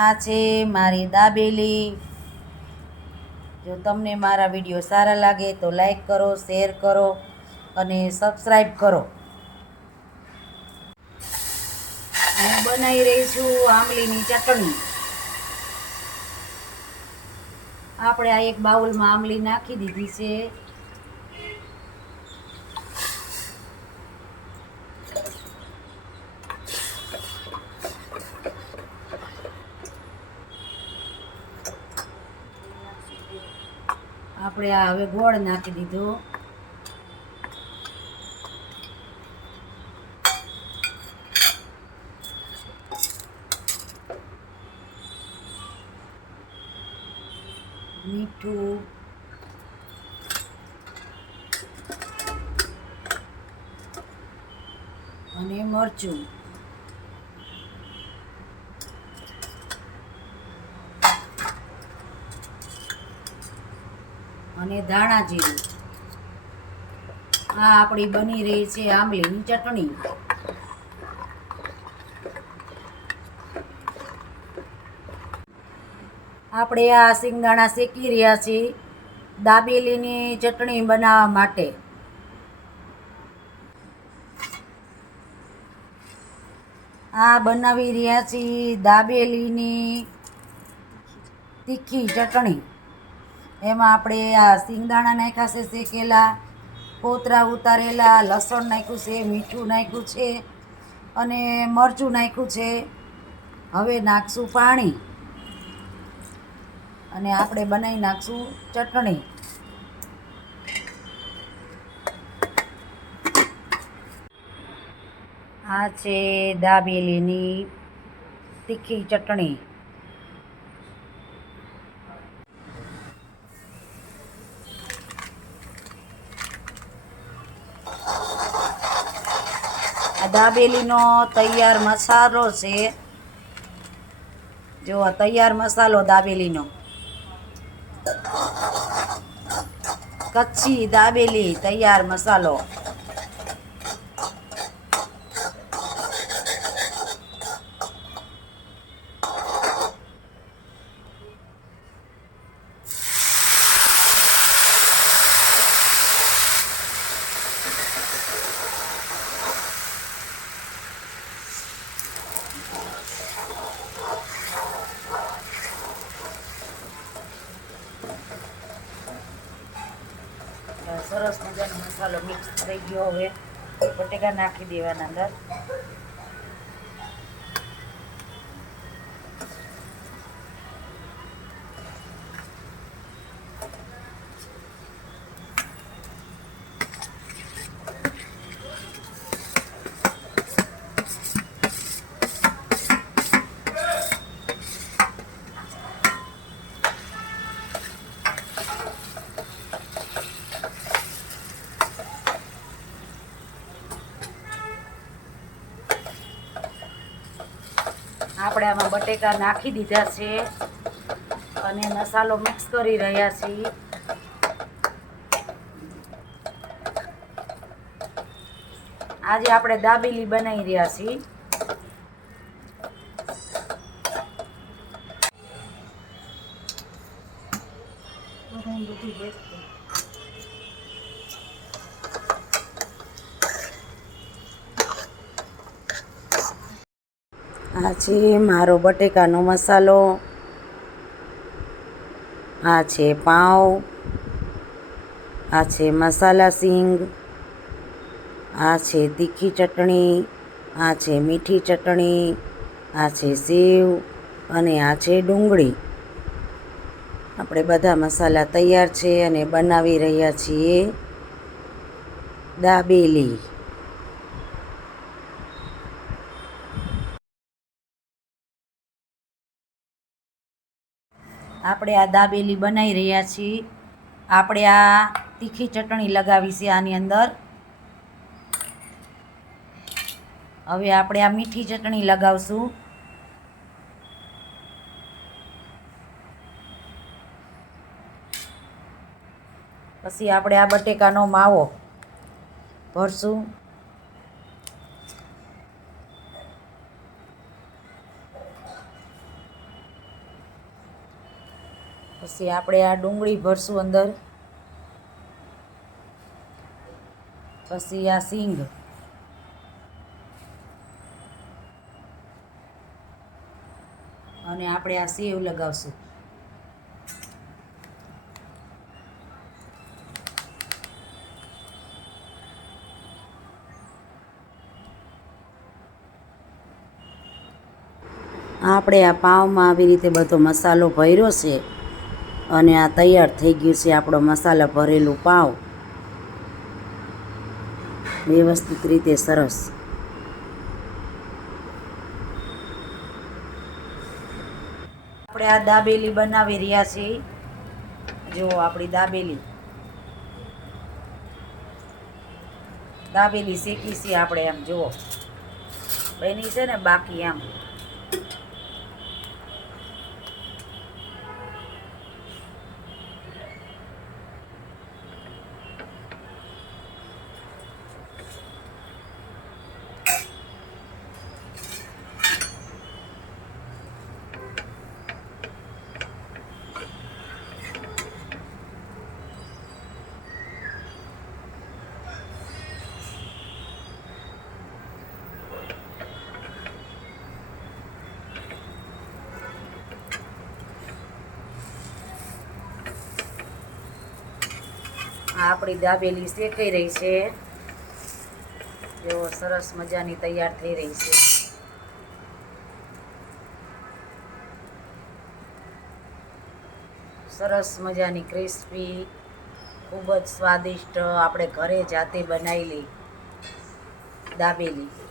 આ છે મારી દાબેલી. જો તમને મારા વીડિયો સારા લાગે તો લાઈક કરો, શેર કરો અને સબસ્ક્રાઈબ કરો. હું બનાવી રહી છું આંબલીની ચટણી. આપણે આ એક બાઉલમાં આંબલી નાખી દીધી છે. આપણે હવે ગોળ નાખી દીધો. મીઠું. અને મરચું. અને ધાણા જીરું. આ આપણી બની રહી છે આંબલીની ચટણી. આપણે આ સિંગદાણા શેકી રહ્યા છીએ દાબેલીની ચટણી બનાવવા માટે. આ બનાવી રહ્યા છીએ દાબેલીની તીખી ચટણી. એમાં આપણે આ સિંગદાણા નાખ્યા છે શેકેલા, કોતરા ઉતારેલા, લસણ નાખ્યું છે, મીઠું નાખ્યું છે અને મરચું નાખ્યું છે. હવે નાખશું પાણી. અને આપણે બનાવી નાખશું ચટણી. આ છે દાબેલીની તીખી ચટણી. દાબેલીનો તૈયાર મસાલો છે. જો તૈયાર મસાલો દાબેલીનો. કચ્છી દાબેલી તૈયાર મસાલો. સરસ મજાનો મસાલો મિક્સ થઈ ગયો હવે. બટેકા નાખી દેવાના અંદર. આપણે આમાં બટેકા નાખી દીધા છે અને મસાલો મિક્સ કરી રહ્યા છીએ. આજે આપણે દાબેલી બનાવી રહ્યા છીએ. આ છે મારો બટેકાનો મસાલો આ છે પાઉં આ છે મસાલા સિંગ આ છે તીખી ચટણી આ છે મીઠી ચટણી આ છે સેવ અને આ છે ડુંગળી. આપણે બધા મસાલા તૈયાર છે અને બનાવી રહ્યા છીએ દાબેલી. આપણે આ દાબેલી બનાવી રહ્યા છીએ. આપણે આ તીખી ચટણી લગાવી છે આની અંદર. હવે આપણે આ મીઠી ચટણી લગાવશું. પછી આપણે આ બટેકાનો માવો ભરશું. પછી આપણે આ ડુંગળી ભરશું અંદર. પછી આ સિંગ. અને આપણે આ સેવ લગાવશું. આપણે આ પાવમાં આવી રીતે બધો મસાલો ભર્યો છે. અને આ તૈયાર થઈ ગયું છે આપણો મસાલા ભરેલું પાવ વ્યવસ્થિત રીતે સરસ. આપણે આ દાબેલી બનાવી રહ્યા છીએ. જુઓ આપણી દાબેલી. દાબેલી શેકી છે આપણે એમ જુઓ. બની છે ને બાકી એમ આપણી દાબેલી શેકાઈ રહી છે. જો સરસ મજાની તૈયાર થઈ રહી છે. સરસ મજાની ક્રિસ્પી, ખૂબ જ સ્વાદિષ્ટ આપણે ઘરે જાતે બનાવેલી દાબેલી.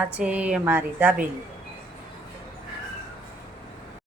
આ છે મારી દાબેલી.